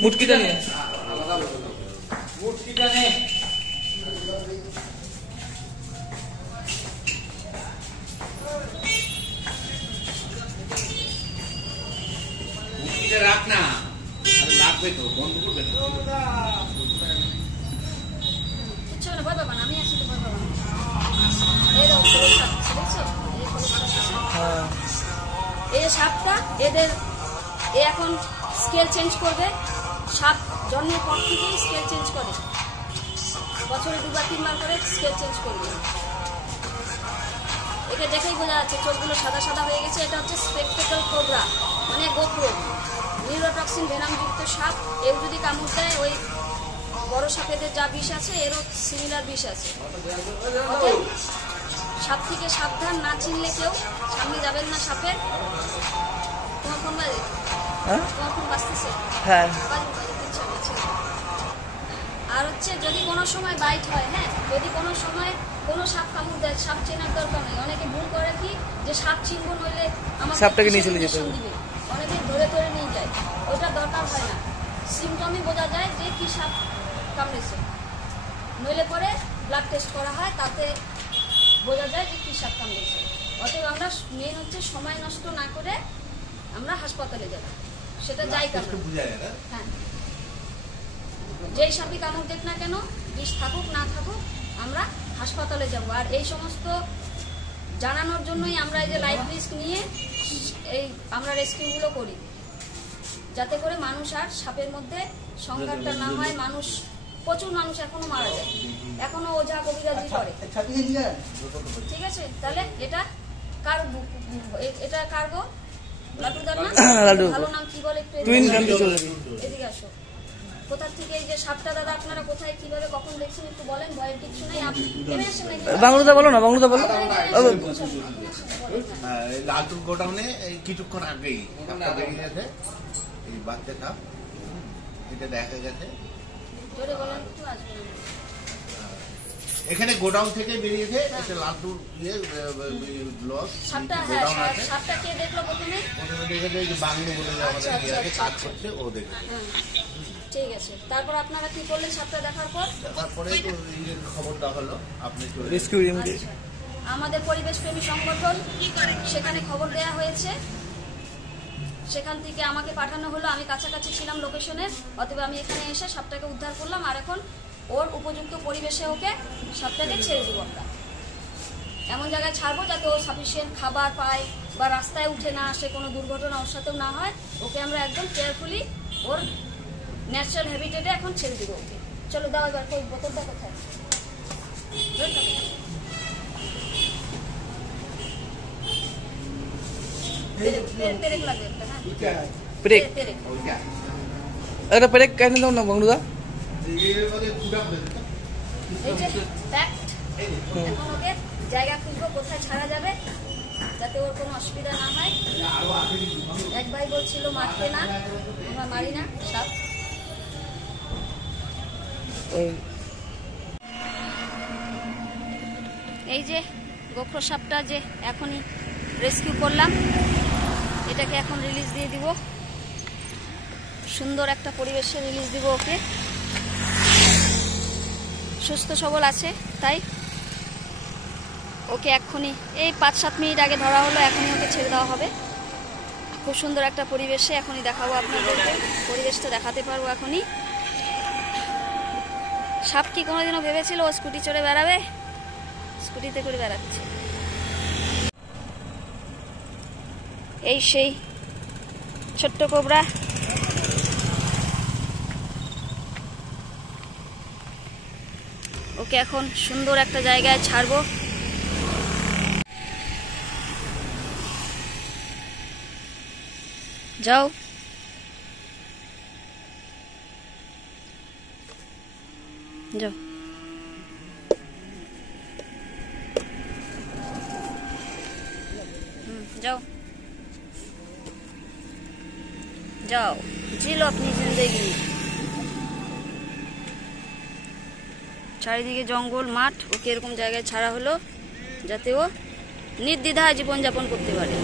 মুটকিটা নিয়ে রাখ না, লাগবে তো, বন্ধ করবে না। আমি আসি তো ভয় পাবো না। এই যে সাপটা, এদের এখন স্কেল চেঞ্জ করবে। সাপ জন্মের পর থেকেই স্কেল চেঞ্জ করে, বছরে 2 বা 3 বার করে স্কেল চেঞ্জ করবে। একে দেখেই বোঝা যাচ্ছে চোখগুলো সাদা সাদা হয়ে গেছে। এটা হচ্ছে স্পেকটেকল কোবরা, মানে গোপ্রো, নিউরোটক্সিন ভেনামযুক্ত সাপ। এর যদি কামড় দেয়, ওই বড় সাপেদের যা বিষ আছে এরও সিমিলার বিষ আছে। অতএব সাপ থেকে সাবধান, না চিনলে কেউ সামনে যাবেন না সাপের। তোমার ফোন বাজে? তোমার ফোন বাজতেছে? হ্যাঁ। আর হচ্ছে যদি কোনো সময় বাইট হয়, হ্যাঁ, যদি কোনো সময় কোনো সাপ কামড় দেয়, সাপ চেনার দরকার নেই। অনেকে ভুল করে কি, যে সাপ চিনবো নইলে আমাকে সাপটাকে নিয়ে চলে যেতে হবে, অনেকে ধরে ধরে নিয়ে যায়। ওটা দরকার হয় না, সিমটমই বোঝা যায় যে কি সাপ কামড়েছে। নইলে পরে ব্লাড টেস্ট করা হয়, তাতে বোঝা যায় যে কি সাপ কামড়েছে। অতএব আমরা মেন হচ্ছে সময় নষ্ট না করে আমরা হাসপাতালে যাব, সেটা যাই কামড়। হ্যাঁ, যেই সাপই কামড় দেখ না কেন, বিষ থাকুক না থাকুক, আমরা হাসপাতালে যাব। আর এই সমস্ত জানানোর জন্যই আমরা এই যে লাইফ রিস্ক নিয়ে এই আমরা রেস্কিউগুলো করি, যাতে করে মানুষ আর সাপের মধ্যে সংঘাতটা না হয়। মানুষ, প্রচুর মানুষ এখনো মারা যায়, এখনো ওঝা কবিরাজি করে। ঠিক আছে, তাহলে এটা কার, এটা কার গো? লাটুদার না? ভালো নাম কি বলে? এদিকে আসো। কোথা থেকে এই যে সাপটা দাদা আপনারা কোথায়, কিভাবে, কখন দেখছেন একটু বলেন। ভয়ের কিছু নেই। বাংলাটা বলো না, বাংলাটা বলো। লালটুর গোডাউনে কিছুক্ষণ আগেই বেরিয়ে গেছে এই বাচ্চা সাপ, এটা দেখা গেছে। এখানে গোডাউন থেকে বেরিয়েছে, এটা লালটুর ব্লক গোডাউন আছে। সাপটা কে দেখলো প্রথমে? প্রথমে দেখেছে যে বাংলো বলে আমাদের কাজ করছে, ও দেখে। ঠিক আছে, তারপর আপনারা কি করলেন? সাপটা দেখার পর, তারপরে তো খবরটা হলো, আপনি রেস্কিউ টিম, আমাদের পরিবেশ প্রেমী সংগঠন, সেখানে খবর দেয়া হয়েছে। সেখান থেকে আমাকে পাঠানো হলো, আমি কাছাকাছি ছিলাম লোকেশনের, অতএব আমি এখানে এসে সাপটাকে উদ্ধার করলাম। আর এখন ওর উপযুক্ত পরিবেশে ওকে, সাপটাকে ছেড়ে দেবো। আমরা এমন জায়গায় ছাড়বো যাতে ও সাফিসিয়েন্ট খাবার পায় বা রাস্তায় উঠে না আসে, কোনো দুর্ঘটনা ওর সাথেও না হয়। ওকে আমরা একদম কেয়ারফুলি ওর ন্যাচারাল হ্যাবিটেটে এখন ছেড়ে দেবো ওকে। চলো দাও এবার, কই বোতলটা কোথায়? পেরেক লাগবে একটা, হ্যাঁ পেরেক, একটা পেরেক কেন দাও না বাংলুদা। এই যে প্যাকড, এখন ওকে জায়গা খুঁজবো কোথায় ছাড়া যাবে যাতে ওর কোনো অসুবিধা না হয়। এক ভাই বলছিল মারতে না, আমরা মারি না সাপ। এই যে গোখরো সাপটা যে এখনই রেস্কিউ করলাম, এটাকে এখন রিলিজ দিয়ে দিব। সুন্দর একটা পরিবেশে রিলিজ দিব ওকে। সুস্থ সবল আছে, তাই ওকে এক্ষুনি এই 5-7 মিনিট আগে ধরা হলো, এখনই ওকে ছেড়ে দেওয়া হবে। খুব সুন্দর একটা পরিবেশে এখনই দেখাবো আপনাদেরকে, পরিবেশটা দেখাতে পারবো এখনই। সাপ কি কোনোদিনও ভেবেছিল ও স্কুটি চড়ে বেড়াবে? স্কুটিতে করে বেড়াচ্ছে। এই সেই ছোট্ট কোবরা। ওকে এখন সুন্দর একটা জায়গায় ছাড়বো। যাও, যাও। जाओ जाओ, जी लो अपनी जिंदगी। চারিদিকে জঙ্গল মাঠ, ওকে এরকম জায়গায় ছাড়া হলো যাতে ও নির্দ্বিধায় জীবনযাপন করতে পারে।